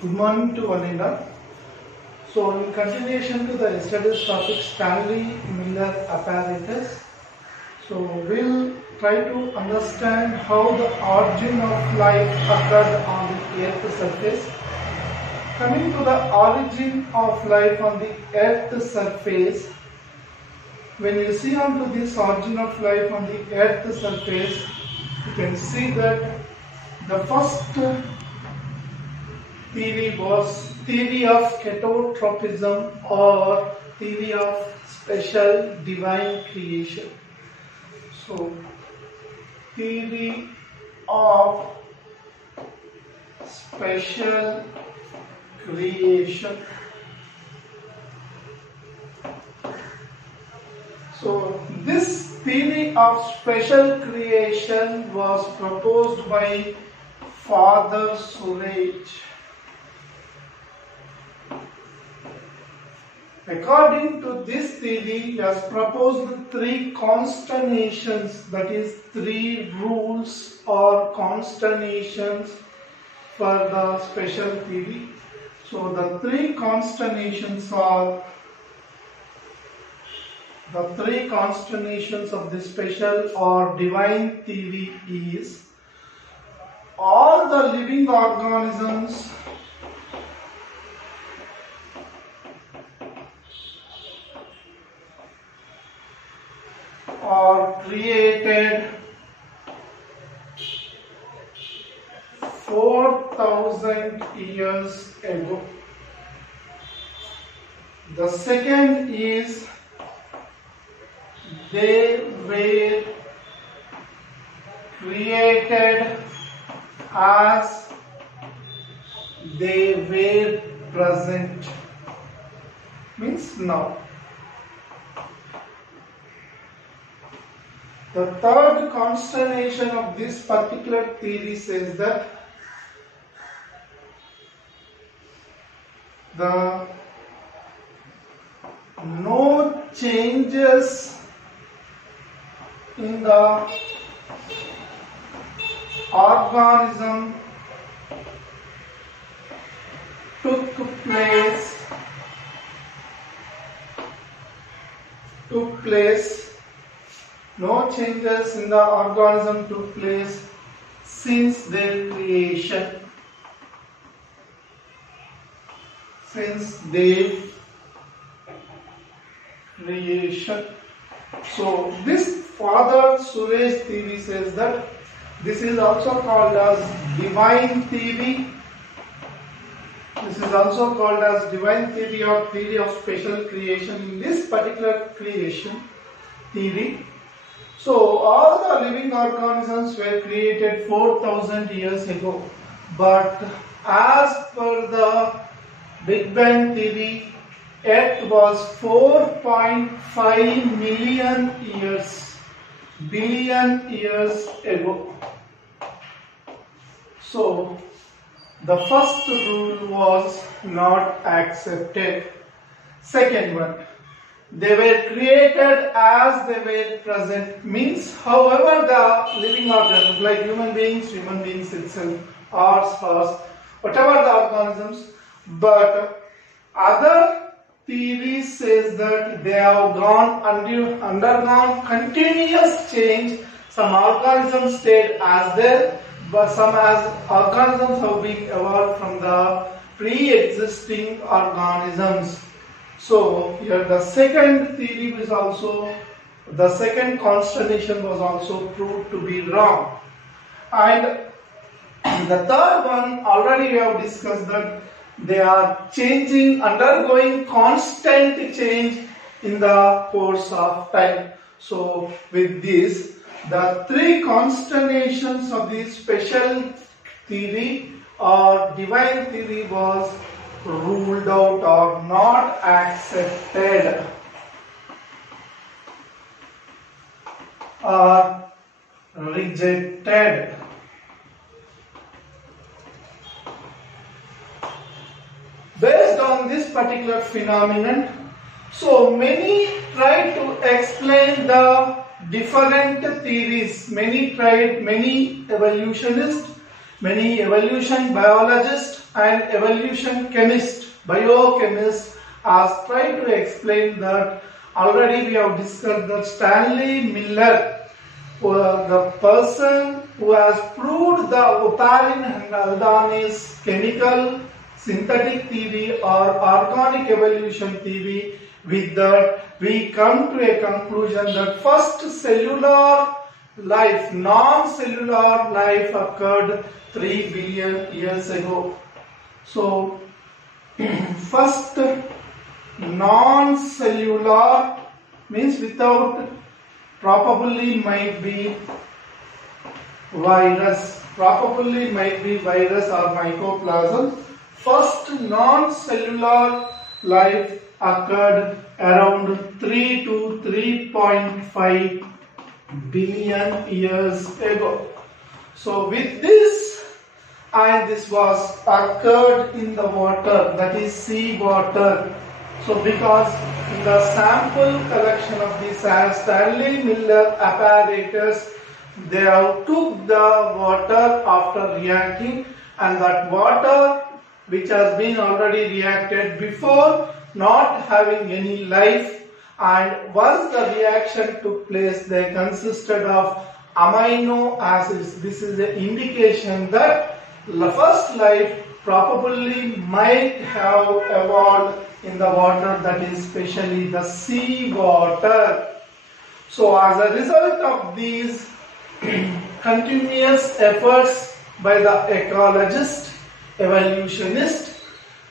Good morning to one and all. So, in continuation to the yesterday's topic, Stanley Miller apparatus. So, we'll try to understand how the origin of life occurred on the Earth's surface. Coming to the origin of life on the Earth's surface, when you see onto this origin of life on the Earth's surface, you can see that the first theory was theory of schizotropism or theory of special divine creation. So, theory of special creation. So, this theory of special creation was proposed by Father Suraj. According to this theory, he has proposed three consternations, that is, three rules or consternations for the special theory. So, the three consternations of the special or divine theory is: all the living organisms are created 4,000 years ago. The second is they were created as they were present, means now. The third consternation of this particular theory says that no changes in the organism took place. No changes in the organism took place since their creation. So, this Father Suraj theory says that this is also called as divine theory. This is also called as divine theory or theory of special creation. In this particular creation theory, so all the living organisms were created 4,000 years ago, but as per the Big Bang theory, Earth was 4.5 billion years ago. So, the first rule was not accepted. Second one, they were created as they were present, means however the living organisms like human beings itself, horse, whatever the organisms, but other theories says that they have undergone continuous change. Some organisms stayed as there, but some organisms have been evolved from the pre-existing organisms. So, here the second theory was also, the second consternation was also proved to be wrong. And the third one, already we have discussed that they are undergoing constant change in the course of time. So, with this, the three consternations of the special theory or divine theory was ruled out or not accepted or rejected. Based on this particular phenomenon, so many tried to explain the different theories. Many evolutionists Many evolution biologists and evolution chemists, biochemists have tried to explain that. Already we have discussed that Stanley Miller, the person who has proved the Oparin and Aldani's chemical synthetic theory or organic evolution theory. With that, we come to a conclusion that first cellular life, non-cellular life occurred 3 billion years ago. So, first non-cellular means without, probably might be virus, or mycoplasm. First non-cellular life occurred around 3 to 3.5 billion years ago. So with this, and this was occurred in the water, that is sea water. So because in the sample collection of the Stanley Miller apparatus, they have took the water after reacting, and that water which has been already reacted before not having any life, and once the reaction took place, they consisted of amino acids. This is the indication that the first life probably might have evolved in the water, that is especially the sea water. So as a result of these continuous efforts by the ecologist, evolutionist,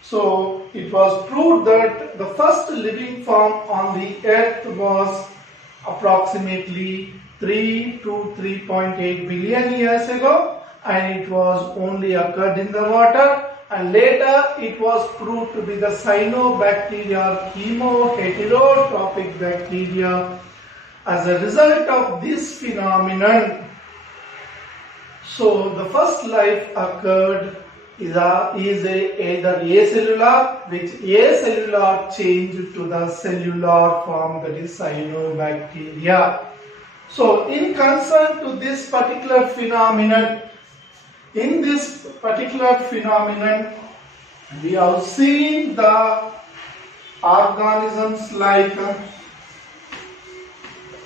so it was proved that the first living form on the earth was approximately 3 to 3.8 billion years ago, and it was only occurred in the water, and later it was proved to be the cyanobacteria, chemoheterotrophic bacteria. As a result of this phenomenon, so the first life occurred is either acellular, which acellular changed to the cellular form, that is cyanobacteria. So in concern to this particular phenomenon, in this particular phenomenon, we have seen the organisms like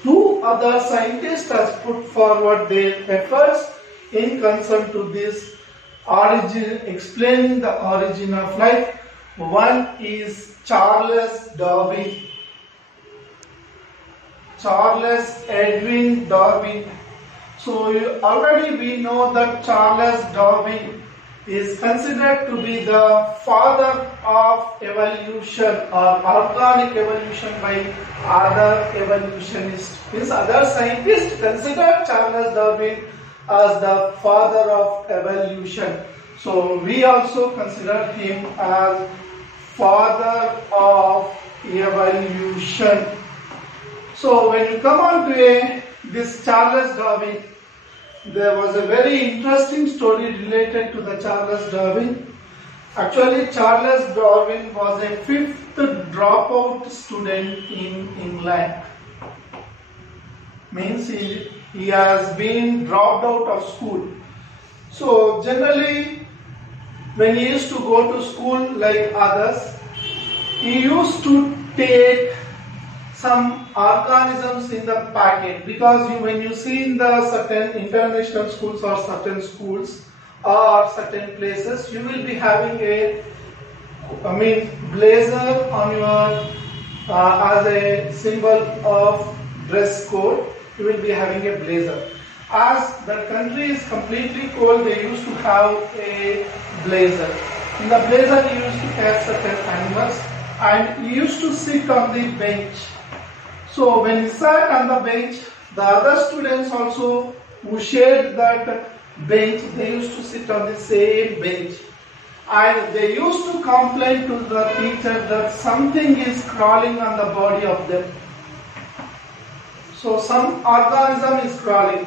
two other scientists has put forward their efforts in concern to this origin, explaining the origin of life. One is Charles Darwin, Charles Edwin Darwin. So already we know that Charles Darwin is considered to be the father of evolution or organic evolution by other evolutionists. Means other scientists consider Charles Darwin as the father of evolution. So we also consider him as father of evolution. So when you come on to this Charles Darwin, there was a very interesting story related to the Charles Darwin. Actually, Charles Darwin was a 5th dropout student in England. Means he has been dropped out of school. So generally, when he used to go to school like others, he used to take some organisms in the packet, because when you see in the certain international schools or certain schools or certain places, you will be having a blazer on your as a symbol of dress code. You will be having a blazer. As the country is completely cold, they used to have a blazer. In the blazer, he used to catch certain animals, and he used to sit on the bench. So when he sat on the bench, the other students also who shared that bench, they used to sit on the same bench. And they used to complain to the teacher that something is crawling on the body of them. So some organism is crawling,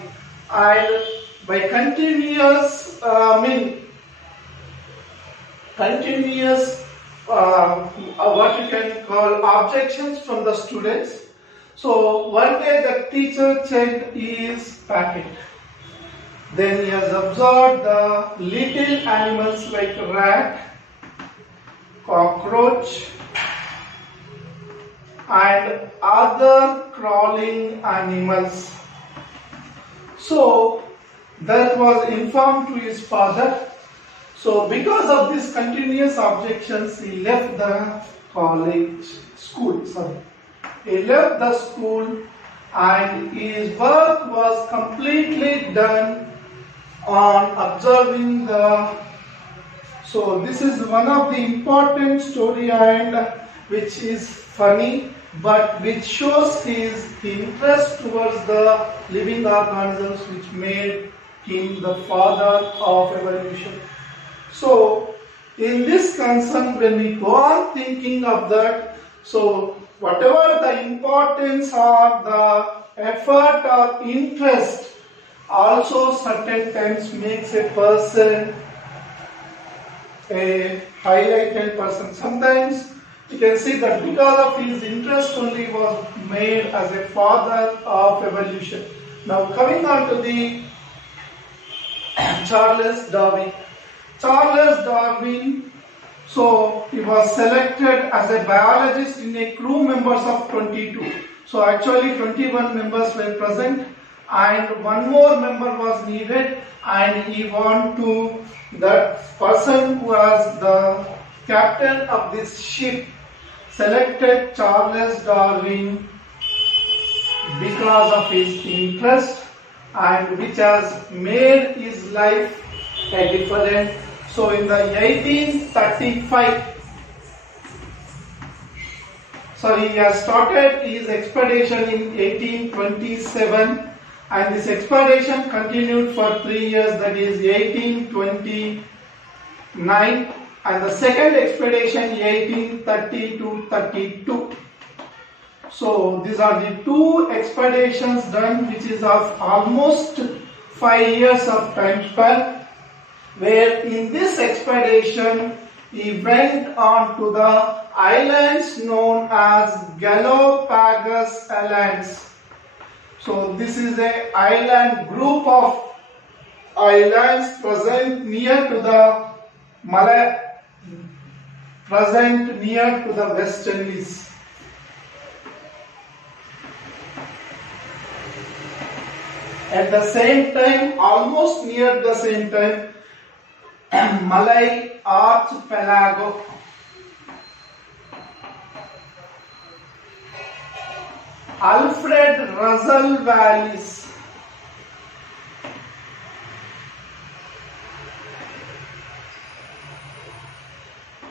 and by continuous what you can call objections from the students. So one day the teacher checked his packet. Then he has observed the little animals like rat, cockroach, and other crawling animals. So that was informed to his father. So because of these continuous objections, he left the school. He left the school, and his work was completely done on observing the. So this is one of the important story, and which is funny, but which shows his interest towards the living organisms, which made him the father of evolution. So in this concern, when we go on thinking of that, so whatever the importance or the effort or interest, also certain times makes a person a highlighted person. Sometimes you can see that because of his interest only was made as a father of evolution. Now coming on to the Charles Darwin. Charles Darwin, so he was selected as a biologist in a crew members of 22. So actually 21 members were present, and one more member was needed, and he want to, that person who was the captain of this ship selected Charles Darwin because of his interest, and which has made his life a different. So in the 1835, he has started his expedition in 1827, and this expedition continued for 3 years, that is 1829, and the second expedition 1830 to 32. So these are the two expeditions done, which is of almost 5 years of time span, where in this expedition he went on to the islands known as Galapagos Islands. So this is an island group of islands present near to the West Indies. At the same time, almost near the same time, Malay Archipelago. Alfred Russel Wallace.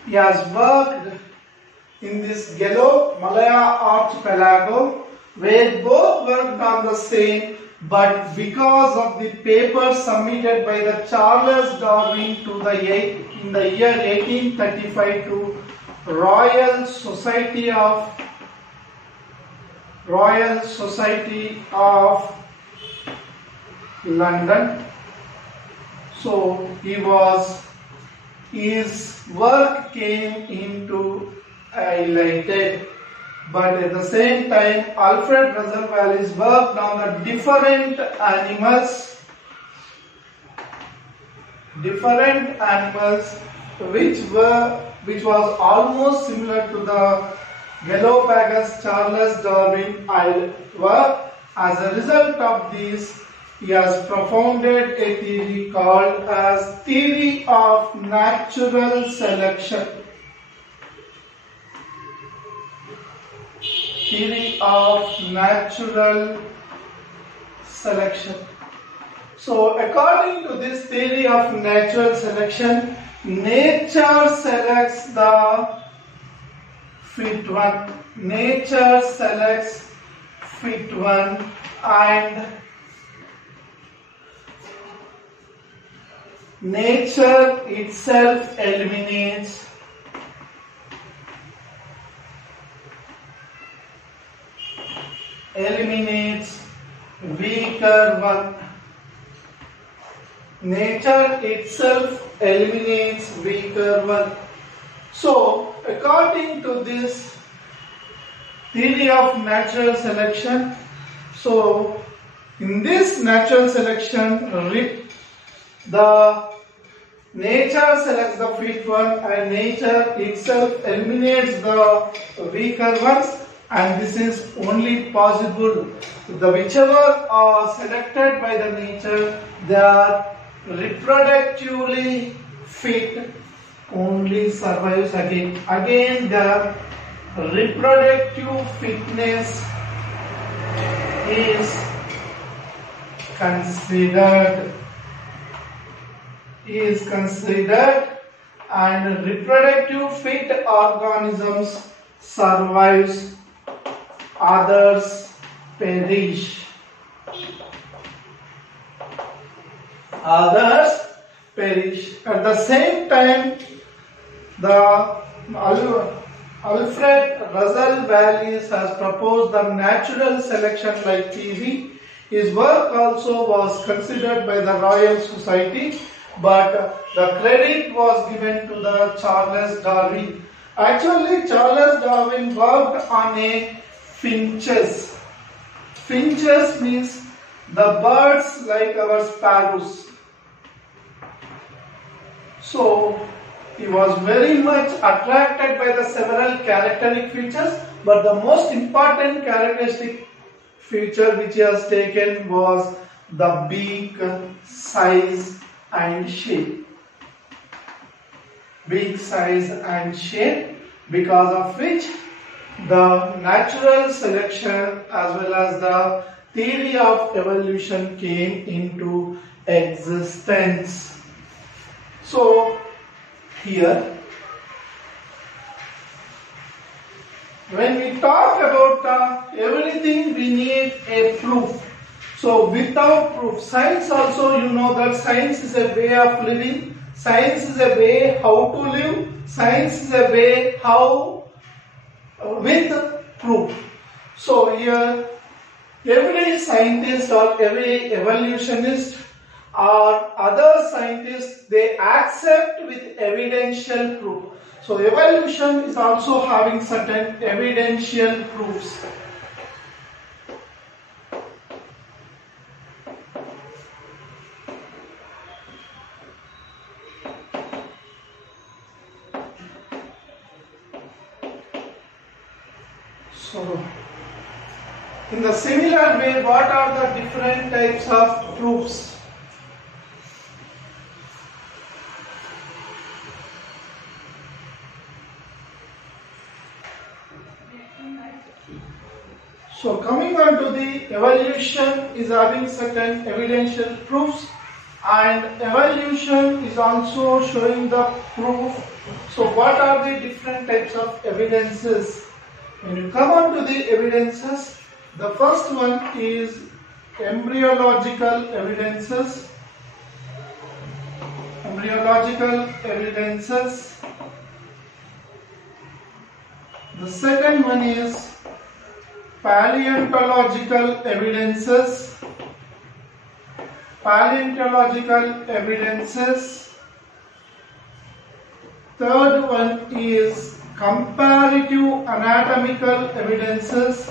He has worked in this Malaya Archipelago, where both worked on the same, but because of the paper submitted by the Charles Darwin in the year 1835 to Royal Society of London. So his work came into highlighted, but at the same time Alfred Russel Wallace worked on the different animals which was almost similar to the Galapagos Charles Darwin work. As a result of this, he has propounded a theory called as theory of natural selection. Theory of natural selection. So according to this theory of natural selection, nature selects the fit one. Nature selects fit one, and nature itself eliminates weaker one. Nature itself eliminates weaker one. So according to this theory of natural selection, so in this natural selection The nature selects the fit one and nature itself eliminates the weaker ones, and this is only possible. The whichever are selected by the nature, they are reproductively fit, only survives again. Again the reproductive fitness is considered and reproductive fit organisms survives, others perish. At the same time, the Alfred Russel Wallace has proposed the natural selection like theory. His work also was considered by the Royal Society, but the credit was given to the Charles Darwin. Actually, Charles Darwin worked on a finches. Finches means the birds like our sparrows. So, he was very much attracted by the several characteristic features, but the most important characteristic feature which he has taken was the beak, size and shape. Beak, size and shape, because of which the natural selection as well as the theory of evolution came into existence. So, here, when we talk about everything, we need a proof. So, without proof, science also, you know that science is a way of living, science is a way how to live, science is a way how with proof. So, here, every scientist or every evolutionist or other scientists, they accept with evidential proof. So evolution is also having certain evidential proofs. So in the similar way, what are the different types of proofs? So coming on to the evolution is having certain evidential proofs, and evolution is also showing the proof. So what are the different types of evidences? When you come on to the evidences, the first one is embryological evidences. Embryological evidences. The second one is paleontological evidences. Paleontological evidences. Third one is comparative anatomical evidences.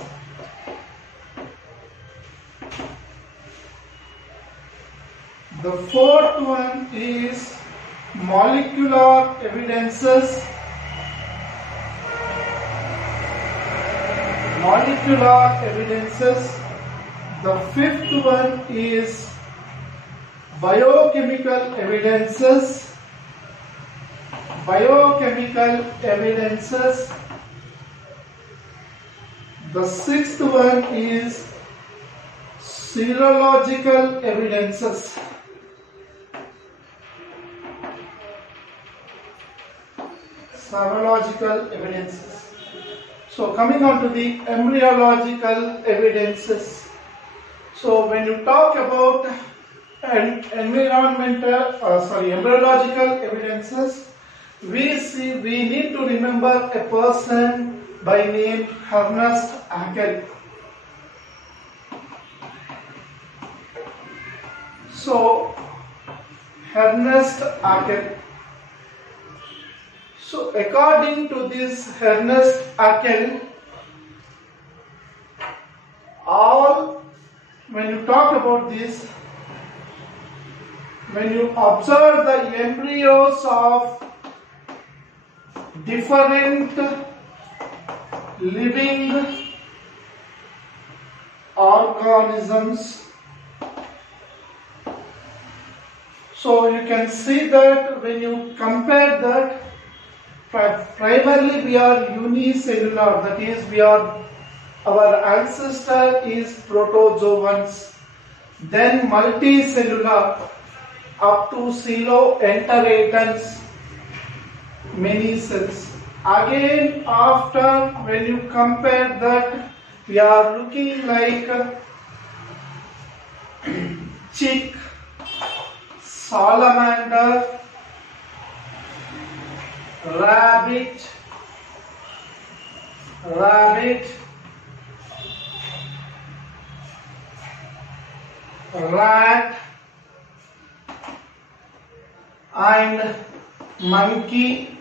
The fourth one is molecular evidences. Molecular evidences. The fifth one is biochemical evidences. Biochemical evidences. The sixth one is serological evidences. Serological evidences. So coming on to the embryological evidences. So when you talk about embryological evidences, we need to remember a person by name Ernest Haeckel. So Ernest Haeckel. So according to this Ernest Haeckel, when you talk about this, when you observe the embryos of different living organisms, so you can see that when you compare that, primarily we are unicellular, that is our ancestor is protozoans, then multicellular up to coelenterans, many cells. Again, after when you compare that, we are looking like chick, salamander, rabbit, rat, and monkey,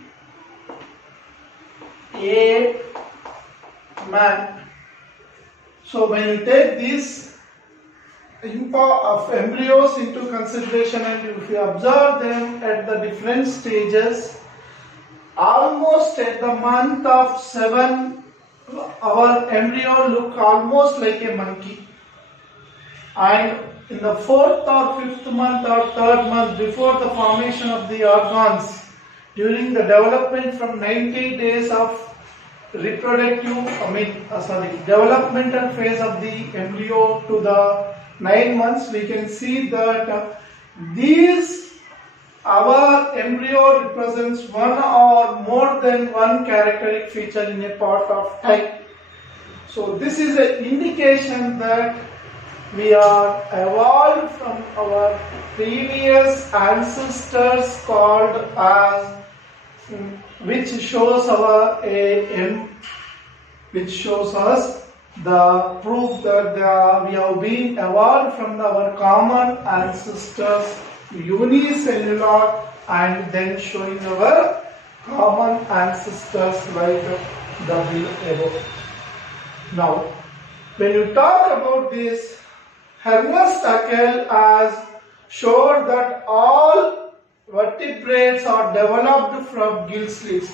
ape, man. So when you take these of embryos into consideration and if you observe them at the different stages, almost at the month of 7, our embryo look almost like a monkey, and in the 4th or 5th month or 3rd month before the formation of the organs, during the development from 90 days of developmental phase of the embryo to the 9 months, we can see that our embryo represents one or more than one characteristic feature in a part of time. So this is an indication that we are evolved from our previous ancestors called as, which shows us the proof that we have been evolved from our common ancestors unicellular, and then showing our common ancestors like the above. Now, when you talk about this, Ernest Haeckel has showed that all vertebrates are developed from gill slits.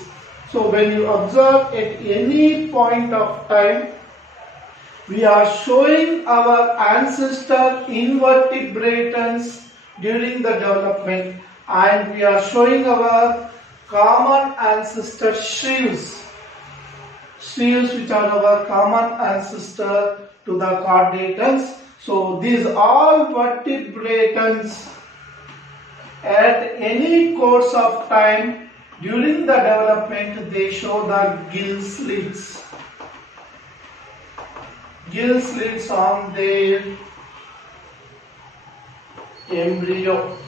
So when you observe at any point of time, we are showing our ancestor invertebrates during the development, and we are showing our common ancestor shrews, which are our common ancestor to the chordatans. So these all vertebrates at any course of time during the development, they show the gill slits on their embryo,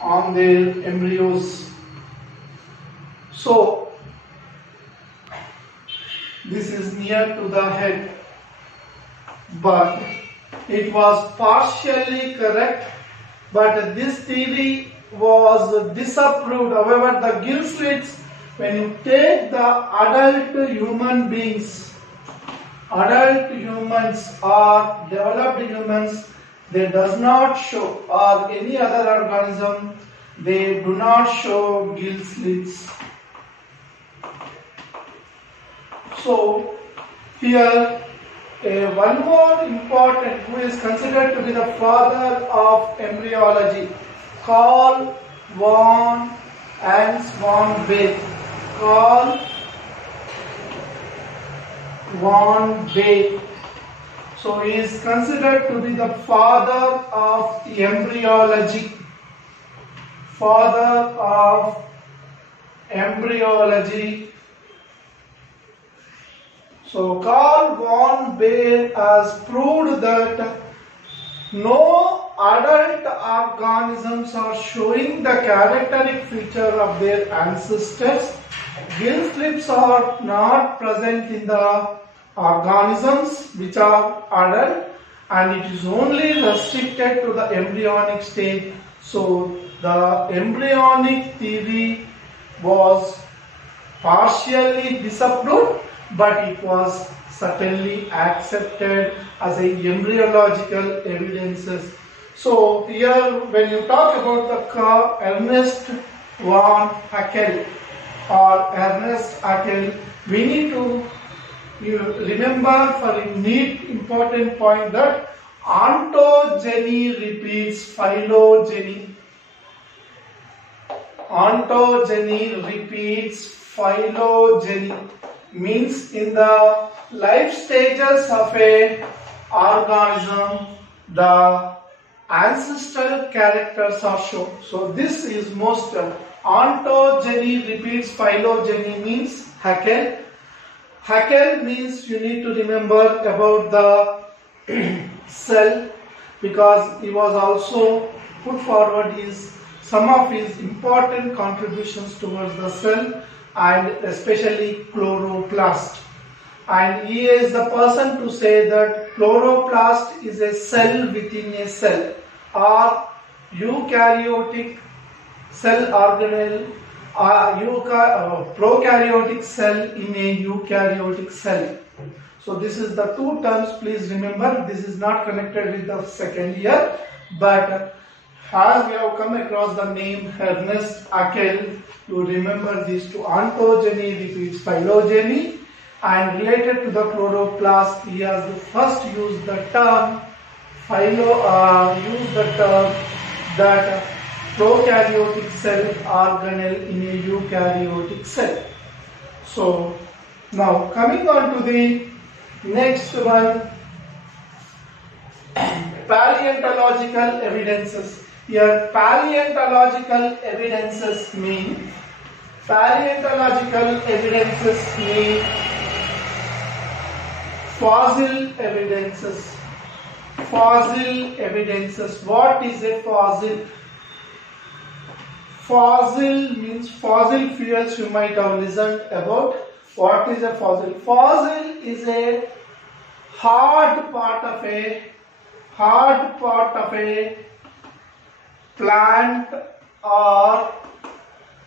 on their embryos. So this is near to the head, but it was partially correct, but this theory was disapproved. However, the gill slits, when you take the adult human beings, adult humans or developed humans, they does not show, or any other organism, they do not show gill slits. So here one more important, who is considered to be the father of embryology, Carl von Beek. Carl von Beek. So he is considered to be the father of embryology. Father of embryology. So Carl von Beek has proved that no adult organisms are showing the characteristic feature of their ancestors. Gill slits are not present in the organisms which are adult, and it is only restricted to the embryonic stage. So the embryonic theory was partially disapproved, but it was certainly accepted as a embryological evidences. So here when you talk about the Ernest von Haeckel or Ernest Haeckel, we need to remember for a neat important point that ontogeny repeats phylogeny. Ontogeny repeats phylogeny means in the life stages of a organism the ancestral characters are shown. So this is most ontogeny repeats phylogeny means Haeckel. Haeckel means you need to remember about the cell, because he was also put forward some of his important contributions towards the cell and especially chloroplast. And he is the person to say that chloroplast is a cell within a cell or eukaryotic cell organelle, prokaryotic cell in a eukaryotic cell. So this is the two terms, please remember. This is not connected with the second year, but as we have come across the name Ernest Haeckel, you remember these two. Ontogeny repeats phylogeny, and related to the chloroplast, he has first used the term that prokaryotic cell organelle in a eukaryotic cell. So now coming on to the next one, paleontological evidences. Here paleontological evidences mean fossil evidences. Fossil evidences. What is a fossil? Fossil means fossil fuels. You might have listened about. What is a fossil? Fossil is a hard part of a plant or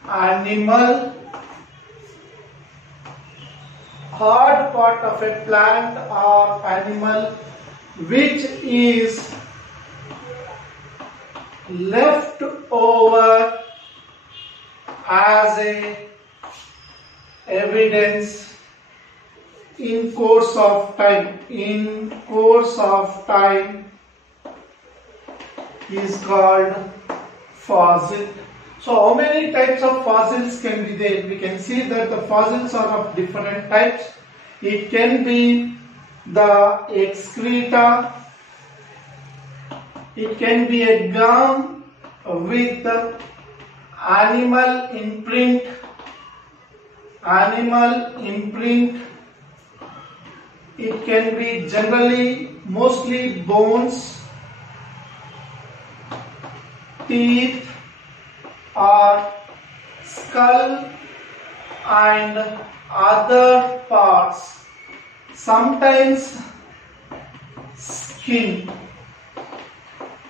animal. Hard part of a plant or animal which is left over as a evidence in course of time. Is called fossil. So how many types of fossils can be there? We can see that the fossils are of different types. It can be the excreta. It can be a gum with animal imprint. It can be generally mostly bones, teeth or skull and other parts, sometimes skin.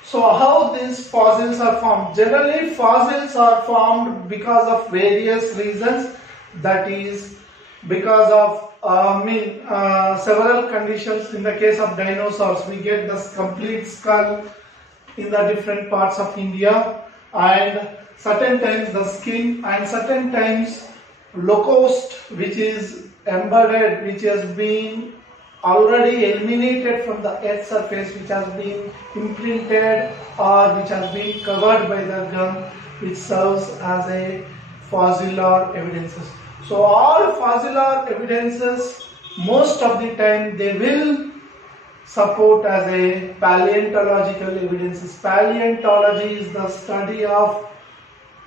So how these fossils are formed? Generally fossils are formed because of various reasons, that is because of several conditions. In the case of dinosaurs, we get the complete skull in the different parts of India, and certain times the skin, and certain times leucost, which is embedded, which has been already eliminated from the earth's surface, which has been imprinted or which has been covered by the gum, which serves as a fossiler evidences. So all fossiler evidences, most of the time they will support as a paleontological evidences. Paleontology is the study of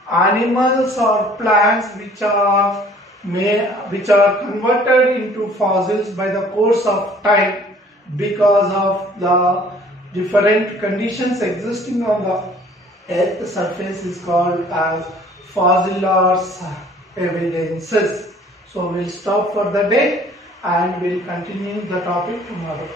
animals or plants which are converted into fossils by the course of time because of the different conditions existing on the earth's surface, is called as fossiler evidences. So we'll stop for the day and we'll continue the topic tomorrow.